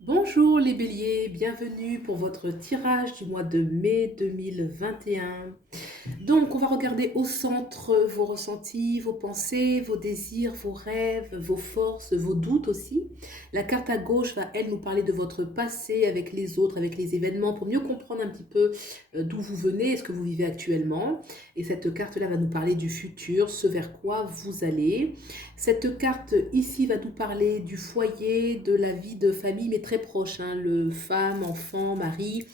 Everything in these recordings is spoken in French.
Bonjour les béliers, bienvenue pour votre tirage du mois de mai 2021. Donc, on va regarder au centre vos ressentis, vos pensées, vos désirs, vos rêves, vos forces, vos doutes aussi. La carte à gauche va, elle, nous parler de votre passé avec les autres, avec les événements, pour mieux comprendre un petit peu d'où vous venez et ce que vous vivez actuellement. Et cette carte-là va nous parler du futur, ce vers quoi vous allez. Cette carte ici va nous parler du foyer, de la vie de famille, mais très proche, hein, le femme, enfant, mari,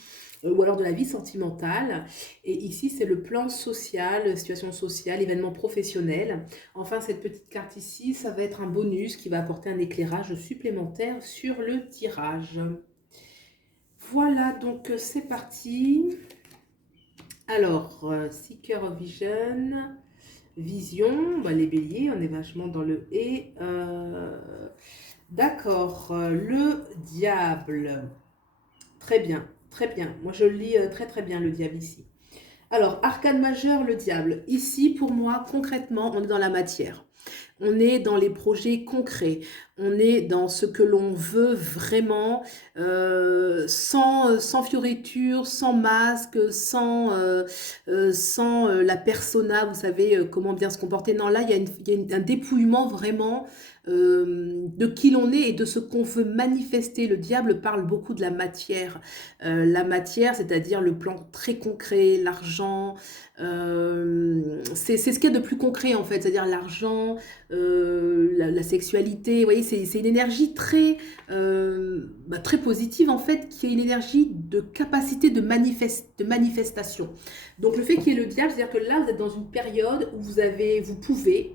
ou alors de la vie sentimentale. Et ici, c'est le plan social, situation sociale, événement professionnel. Enfin, cette petite carte ici, ça va être un bonus qui va apporter un éclairage supplémentaire sur le tirage. Voilà, donc c'est parti. Alors, Seeker of Vision, Vision, bah, les béliers, on est vachement dans le et. D'accord, le diable. Très bien, très bien. Moi, je lis très très bien le diable ici. Alors, arcane majeur, le diable. Ici, pour moi, concrètement, on est dans la matière. On est dans les projets concrets. On est dans ce que l'on veut vraiment, sans fioriture, sans masque, sans la persona, vous savez, comment bien se comporter. Non, là, il y a un dépouillement vraiment de qui l'on est et de ce qu'on veut manifester. Le diable parle beaucoup de la matière, c'est-à-dire le plan très concret, l'argent, c'est ce qu'il y a de plus concret en fait, c'est-à-dire l'argent, la sexualité, vous voyez, c'est une énergie très positive en fait, qui est une énergie de capacité de manifestation. Donc le fait qu'il y ait le diable, c'est-à-dire que là vous êtes dans une période où vous pouvez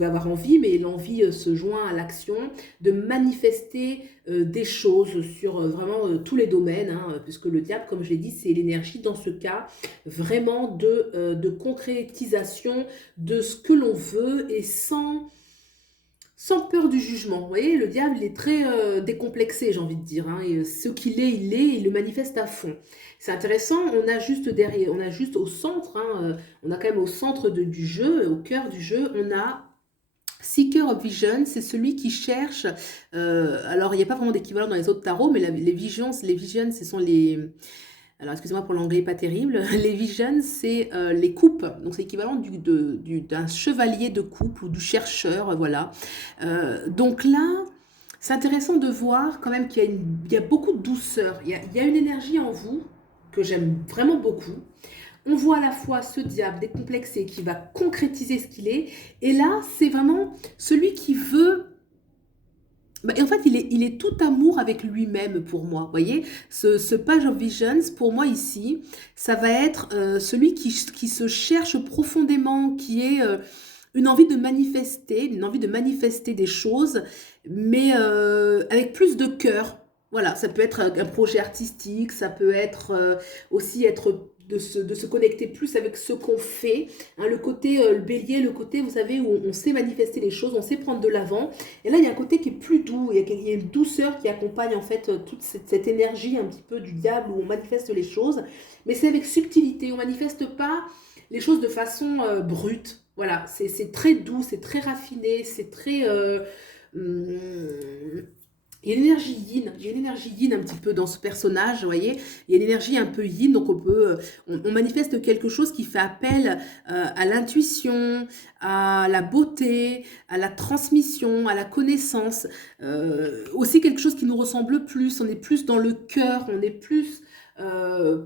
avoir envie, mais l'envie se joint à l'action, de manifester des choses sur vraiment tous les domaines, hein, puisque le diable, comme je l'ai dit, c'est l'énergie dans ce cas vraiment de concrétisation de ce que l'on veut et sans peur du jugement. Vous voyez, le diable, il est très décomplexé, j'ai envie de dire, hein, et ce qu'il est, il le manifeste à fond. C'est intéressant, on a juste derrière, on a juste au centre, hein, on a quand même au centre du jeu, au cœur du jeu, on a Seeker of Vision, c'est celui qui cherche. Alors, il n'y a pas vraiment d'équivalent dans les autres tarots, mais les visions, ce sont les. Alors, excusez-moi pour l'anglais pas terrible. Les visions, c'est les coupes. Donc, c'est l'équivalent d'un chevalier de coupe ou du chercheur, voilà. Donc là, c'est intéressant de voir quand même qu'il y a beaucoup de douceur. Il y a une énergie en vous que j'aime vraiment beaucoup. On voit à la fois ce diable décomplexé qui va concrétiser ce qu'il est, et là, c'est vraiment celui qui veut. Et en fait, il est tout amour avec lui-même pour moi. Vous voyez, ce Page of Visions, pour moi ici, ça va être celui qui se cherche profondément, qui est une envie de manifester des choses, mais avec plus de cœur. Voilà, ça peut être un projet artistique, ça peut être aussi être de se connecter plus avec ce qu'on fait. Hein, le côté, le bélier, le côté, vous savez, où on sait manifester les choses, on sait prendre de l'avant. Et là, il y a un côté qui est plus doux, il y a une douceur qui accompagne en fait toute cette énergie un petit peu du diable où on manifeste les choses. Mais c'est avec subtilité, on manifeste pas les choses de façon brute. Voilà, c'est très doux, c'est très raffiné, c'est très. Hum, il y a une énergie yin, il y a une énergie yin un petit peu dans ce personnage, vous voyez. Il y a une énergie un peu yin, donc on manifeste quelque chose qui fait appel à l'intuition, à la beauté, à la transmission, à la connaissance. Aussi quelque chose qui nous ressemble plus, on est plus dans le cœur, on est plus.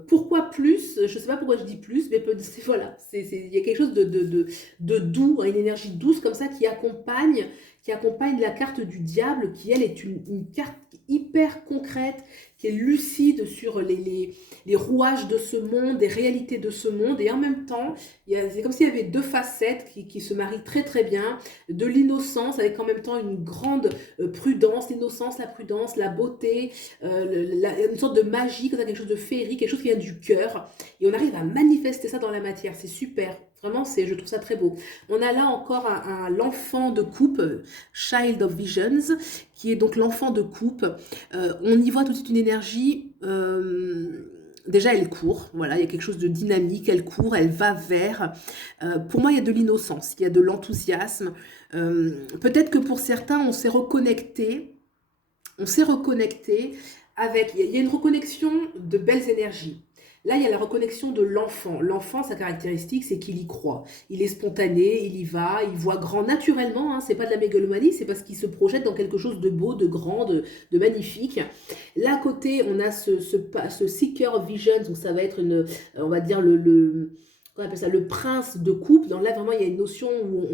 Pourquoi plus? Je ne sais pas pourquoi je dis plus, mais voilà, il y a quelque chose de doux, hein, une énergie douce comme ça qui accompagne la carte du diable, qui elle est une carte hyper concrète, qui est lucide sur les rouages de ce monde, des réalités de ce monde, et en même temps, c'est comme s'il y avait deux facettes qui se marient très très bien, de l'innocence avec en même temps une grande prudence, l'innocence, la prudence, la beauté, une sorte de magie, quelque chose de féerique, quelque chose qui vient du cœur, et on arrive à manifester ça dans la matière, c'est super. Vraiment, je trouve ça très beau. On a là encore l'enfant de coupe, Child of Visions, qui est donc l'enfant de coupe. On y voit tout de suite une énergie. Déjà, elle court, voilà, il y a quelque chose de dynamique, elle court, elle va vers. Pour moi, il y a de l'innocence, il y a de l'enthousiasme. Peut-être que pour certains, on s'est reconnecté On s'est reconnecté avec, il y a une reconnexion de belles énergies. Là, il y a la reconnexion de l'enfant. L'enfant, sa caractéristique, c'est qu'il y croit. Il est spontané, il y va, il voit grand naturellement. Hein, c'est pas de la mégalomanie, c'est parce qu'il se projette dans quelque chose de beau, de grand, de magnifique. Là, à côté, on a ce seeker vision, donc ça va être on va dire on appelle ça le prince de coupe. Là, vraiment, il y a une notion où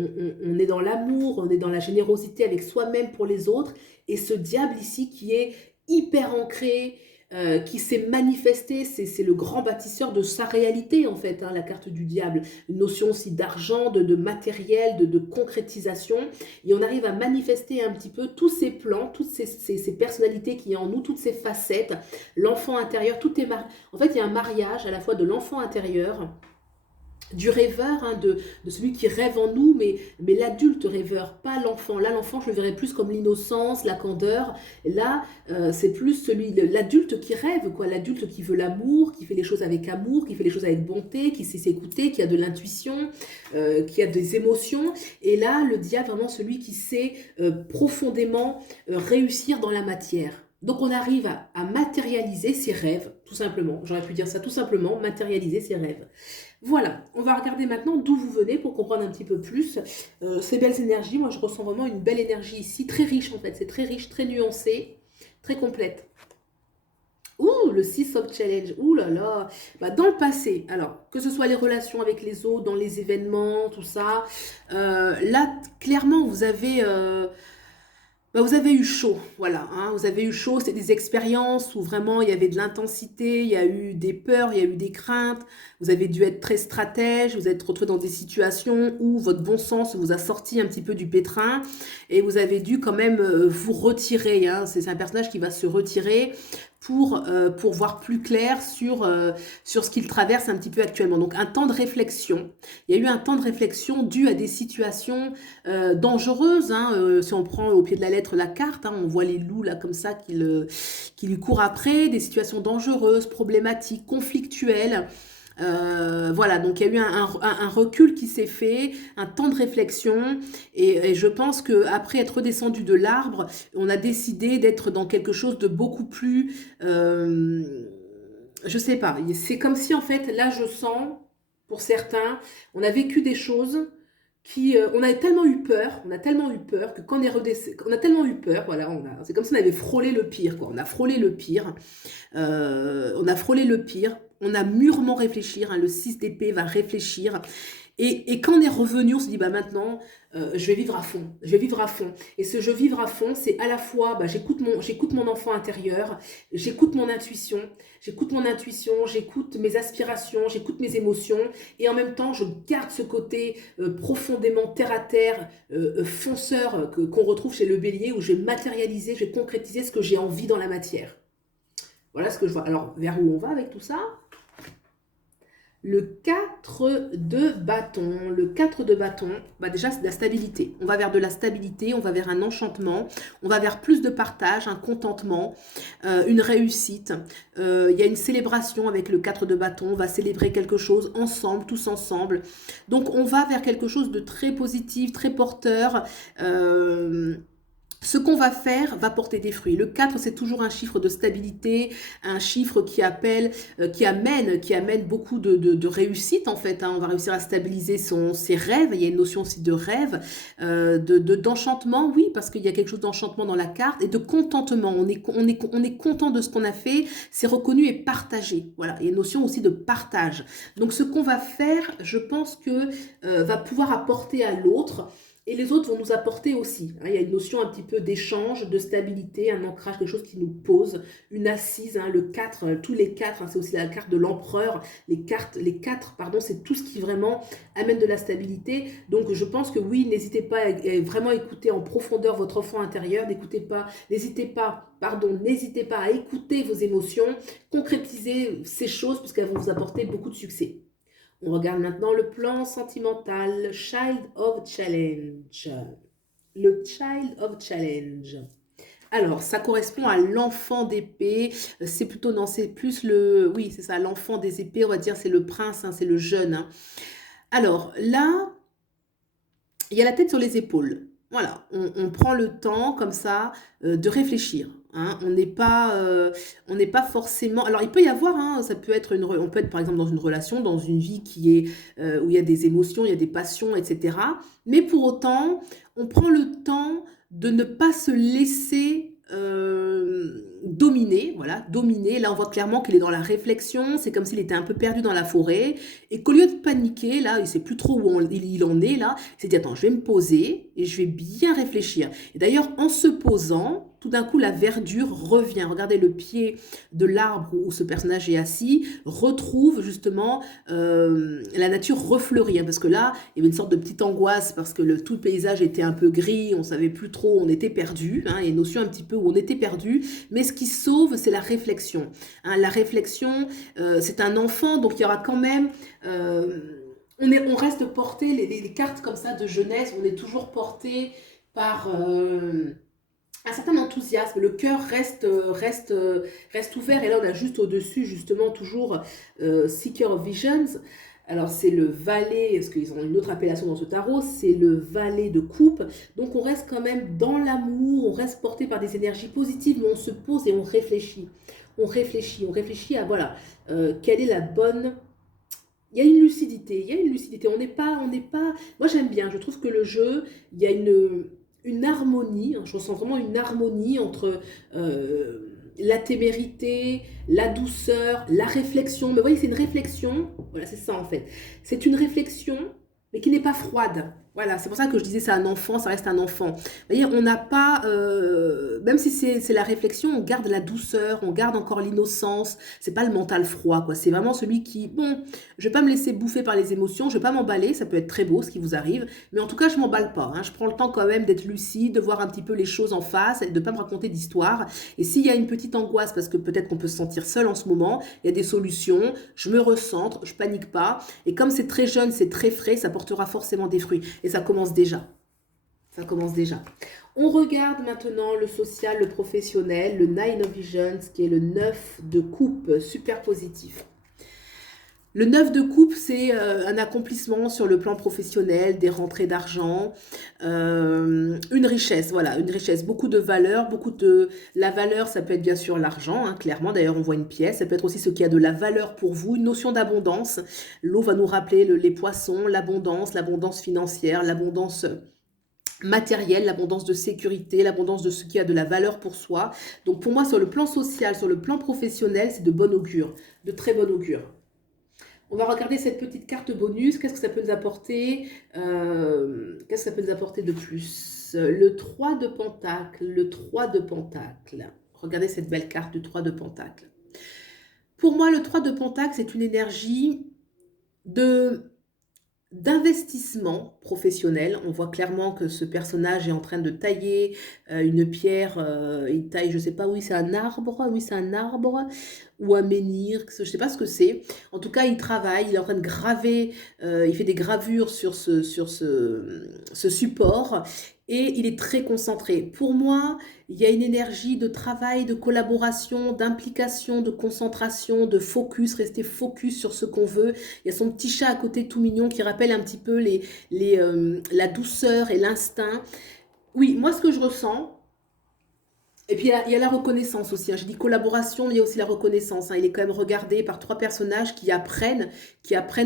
on est dans l'amour, on est dans la générosité avec soi-même pour les autres. Et ce diable ici qui est hyper ancré, qui s'est manifesté, c'est le grand bâtisseur de sa réalité en fait, hein, la carte du diable. Une notion aussi d'argent, de matériel, de concrétisation. Et on arrive à manifester un petit peu tous ces plans, toutes ces personnalités qui sont en nous, toutes ces facettes, l'enfant intérieur, tout est en fait, il y a un mariage à la fois de l'enfant intérieur, du rêveur, hein, de celui qui rêve en nous, mais l'adulte rêveur, pas l'enfant. Là, l'enfant, je le verrais plus comme l'innocence, la candeur. Là, c'est plus l'adulte qui rêve, quoi. L'adulte qui veut l'amour, qui fait les choses avec amour, qui fait les choses avec bonté, qui sait s'écouter, qui a de l'intuition, qui a des émotions. Et là, le diable, vraiment celui qui sait profondément réussir dans la matière. Donc on arrive à matérialiser ses rêves, tout simplement. J'aurais pu dire ça tout simplement, matérialiser ses rêves. Voilà, on va regarder maintenant d'où vous venez pour comprendre un petit peu plus ces belles énergies. Moi, je ressens vraiment une belle énergie ici, très riche en fait. C'est très riche, très nuancé, très complète. Ouh, le 6 of Challenge. Ouh là là. Bah, dans le passé, alors, que ce soit les relations avec les autres, dans les événements, tout ça, là, clairement, bah, vous avez eu chaud, voilà, hein, vous avez eu chaud, c'est des expériences où vraiment il y avait de l'intensité, il y a eu des peurs, il y a eu des craintes, vous avez dû être très stratège, vous êtes retrouvé dans des situations où votre bon sens vous a sorti un petit peu du pétrin et vous avez dû quand même vous retirer, hein, c'est un personnage qui va se retirer pour voir plus clair sur ce qu'il traverse un petit peu actuellement. Donc un temps de réflexion, il y a eu un temps de réflexion dû à des situations dangereuse, hein, si on prend au pied de la lettre la carte, hein, on voit les loups là comme ça qui lui courent après, des situations dangereuses, problématiques, conflictuelles. Voilà, donc il y a eu un recul qui s'est fait, un temps de réflexion, et je pense qu'après être redescendu de l'arbre, on a décidé d'être dans quelque chose de beaucoup plus, je sais pas, c'est comme si en fait, là je sens, pour certains, on a vécu des choses on a tellement eu peur, on a tellement eu peur que quand on a tellement eu peur, voilà, c'est comme si on avait frôlé le pire, quoi. On a frôlé le pire, on a frôlé le pire, on a mûrement réfléchi, hein, le 6 d'épée va réfléchir, et quand on est revenu, on se dit, bah maintenant, je vais vivre à fond, je vais vivre à fond. Et ce je vivre à fond, c'est à la fois, bah, j'écoute mon enfant intérieur, j'écoute mon intuition, j'écoute mes aspirations, j'écoute mes émotions, et en même temps, je garde ce côté profondément terre à terre, fonceur qu'on retrouve chez le bélier, où je vais matérialiser, je vais concrétiser ce que j'ai envie dans la matière. Voilà ce que je vois. Alors, vers où on va avec tout ça? Le 4 de bâton. Le 4 de bâton, bah déjà, c'est de la stabilité. On va vers de la stabilité, on va vers un enchantement, on va vers plus de partage, un contentement, une réussite. Il y a une célébration avec le 4 de bâton. On va célébrer quelque chose ensemble, tous ensemble. Donc, on va vers quelque chose de très positif, très porteur. Ce qu'on va faire va porter des fruits. Le 4, c'est toujours un chiffre de stabilité, un chiffre qui amène beaucoup de réussite en fait, hein. On va réussir à stabiliser ses rêves. Il y a une notion aussi de rêve, d'enchantement, oui, parce qu'il y a quelque chose d'enchantement dans la carte, et de contentement. On est content de ce qu'on a fait, c'est reconnu et partagé. Voilà, il y a une notion aussi de partage. Donc ce qu'on va faire, je pense que va pouvoir apporter à l'autre. Et les autres vont nous apporter aussi, hein. Il y a une notion un petit peu d'échange, de stabilité, un ancrage, quelque chose qui nous pose, une assise, hein, le 4, tous les 4, hein, c'est aussi la carte de l'empereur. Les 4, pardon, c'est tout ce qui vraiment amène de la stabilité. Donc je pense que oui, n'hésitez pas à vraiment écouter en profondeur votre enfant intérieur, n'hésitez pas à écouter vos émotions, concrétiser ces choses puisqu'elles vont vous apporter beaucoup de succès. On regarde maintenant le plan sentimental, Child of Challenge. Le Child of Challenge. Alors, ça correspond à l'enfant d'épée. C'est plutôt, non, c'est plus oui, c'est ça, l'enfant des épées, on va dire, c'est le prince, hein, c'est le jeune, hein. Alors, là, il y a la tête sur les épaules. Voilà, on prend le temps, comme ça, de réfléchir. hein. On n'est pas forcément alors il peut y avoir, hein, ça peut être on peut être par exemple dans une relation, dans une vie qui est, où il y a des émotions, il y a des passions et cetera. Mais pour autant, on prend le temps de ne pas se laisser, dominer, voilà, dominer. Là, on voit clairement qu'il est dans la réflexion, c'est comme s'il était un peu perdu dans la forêt et qu'au lieu de paniquer, là, il sait plus trop où il en est là, il s'est dit: «Attends, je vais me poser et je vais bien réfléchir». Et d'ailleurs, en se posant, tout d'un coup, la verdure revient. Regardez le pied de l'arbre où ce personnage est assis, retrouve justement la nature refleurie. Hein, parce que là, il y avait une sorte de petite angoisse parce que tout le paysage était un peu gris, on savait plus trop, on était perdu. Hein, il y a une notion un petit peu où on était perdu. Mais ce qui sauve, c'est la réflexion. Hein, la réflexion, c'est un enfant, donc il y aura quand même... on reste porté, les cartes comme ça de jeunesse, on est toujours porté par un certain enthousiasme, le cœur reste ouvert, et là on a juste au-dessus justement toujours Seeker of Visions. Alors c'est le valet, parce qu'ils ont une autre appellation dans ce tarot, c'est le valet de coupe, donc on reste quand même dans l'amour, on reste porté par des énergies positives, mais on se pose et on réfléchit à voilà, quelle est la bonne... il y a une lucidité, on n'est pas... Moi j'aime bien, je trouve que le jeu, il y a une harmonie, hein, je ressens vraiment une harmonie entre la témérité, la douceur, la réflexion. Mais vous voyez, c'est une réflexion, voilà, c'est ça en fait. C'est une réflexion, mais qui n'est pas froide. Voilà, c'est pour ça que je disais c'est un enfant, ça reste un enfant. Vous voyez, on n'a pas, même si c'est la réflexion, on garde la douceur, on garde encore l'innocence. C'est pas le mental froid, quoi. C'est vraiment celui qui, bon, je vais pas me laisser bouffer par les émotions, je vais pas m'emballer. Ça peut être très beau ce qui vous arrive, mais en tout cas, je m'emballe pas. Hein. Je prends le temps quand même d'être lucide, de voir un petit peu les choses en face et de pas me raconter d'histoire. Et s'il y a une petite angoisse, parce que peut-être qu'on peut se sentir seul en ce moment, il y a des solutions. Je me recentre, je panique pas. Et comme c'est très jeune, c'est très frais, ça portera forcément des fruits. Et ça commence déjà. Ça commence déjà. On regarde maintenant le social, le professionnel, le Nine of Visions, qui est le 9 de coupe, super positif. Le 9 de coupe, c'est un accomplissement sur le plan professionnel, des rentrées d'argent, une richesse, voilà, une richesse, beaucoup de valeur, beaucoup de... La valeur, ça peut être bien sûr l'argent, hein, clairement, d'ailleurs on voit une pièce, ça peut être aussi ce qui a de la valeur pour vous, une notion d'abondance. L'eau va nous rappeler les poissons, l'abondance financière, l'abondance matérielle, l'abondance de sécurité, l'abondance de ce qui a de la valeur pour soi. Donc pour moi, sur le plan social, sur le plan professionnel, c'est de bon augure, de très bon augure. On va regarder cette petite carte bonus. Qu'est-ce que ça peut nous apporter Qu'est-ce que ça peut nous apporter de plus? Le 3 de Pentacle. Le 3 de Pentacle. Regardez cette belle carte du 3 de Pentacle. Pour moi, le 3 de Pentacle, c'est une énergie d'investissement professionnel. On voit clairement que ce personnage est en train de tailler une pierre. Il taille, je ne sais pas, oui, c'est un arbre. Oui, c'est un arbre ou un menhir. Je ne sais pas ce que c'est. En tout cas, il travaille. Il est en train de graver. Il fait des gravures sur ce support. Et il est très concentré. Pour moi, il y a une énergie de travail, de collaboration, d'implication, de concentration, de focus, rester focus sur ce qu'on veut. Il y a son petit chat à côté tout mignon qui rappelle un petit peu la douceur et l'instinct. Oui, moi ce que je ressens, et puis il y a la reconnaissance aussi, hein. J'ai dit collaboration, mais il y a aussi la reconnaissance, hein. Il est quand même regardé par 3 personnages qui apprennent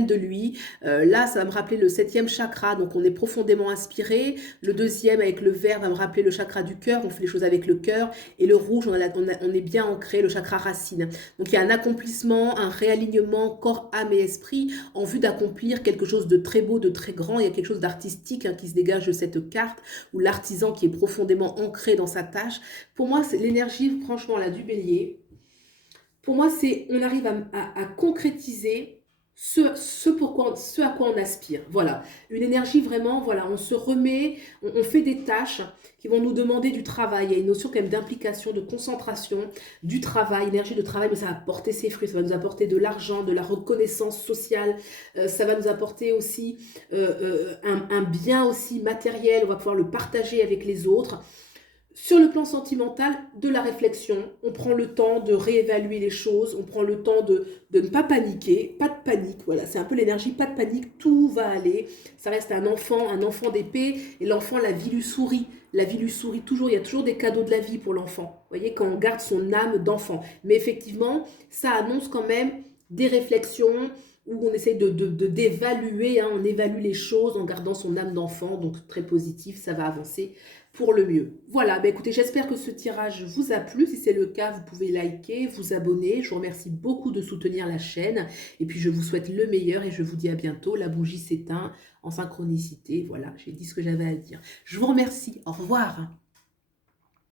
de lui. Là, ça va me rappeler le 7e chakra, donc on est profondément inspiré. Le 2e avec le vert va me rappeler le chakra du cœur, on fait les choses avec le cœur. Et le rouge, on est bien ancré, le chakra racine. Donc il y a un accomplissement, un réalignement corps, âme et esprit en vue d'accomplir quelque chose de très beau, de très grand. Il y a quelque chose d'artistique, hein, qui se dégage de cette carte, ou l'artisan qui est profondément ancré dans sa tâche. Pour moi, c'est l'énergie, franchement, là, du bélier. Pour moi, on arrive à concrétiser ce à quoi on aspire. Voilà, une énergie vraiment, voilà, on se remet, on fait des tâches qui vont nous demander du travail. Il y a une notion quand même d'implication, de concentration, du travail, énergie de travail, mais ça va porter ses fruits, ça va nous apporter de l'argent, de la reconnaissance sociale, ça va nous apporter aussi un bien aussi matériel, on va pouvoir le partager avec les autres. Sur le plan sentimental, de la réflexion, on prend le temps de réévaluer les choses, on prend le temps de ne pas paniquer, pas de panique, voilà, c'est un peu l'énergie, pas de panique, tout va aller, ça reste un enfant d'épée, et l'enfant, la vie lui sourit toujours, il y a toujours des cadeaux de la vie pour l'enfant, vous voyez, quand on garde son âme d'enfant, mais effectivement, ça annonce quand même des réflexions, où on essaye d'évaluer, hein, on évalue les choses en gardant son âme d'enfant, donc très positif, ça va avancer pour le mieux. Voilà, bah écoutez, j'espère que ce tirage vous a plu. Si c'est le cas, vous pouvez liker, vous abonner. Je vous remercie beaucoup de soutenir la chaîne. Et puis, je vous souhaite le meilleur et je vous dis à bientôt. La bougie s'éteint en synchronicité. Voilà, j'ai dit ce que j'avais à dire. Je vous remercie. Au revoir.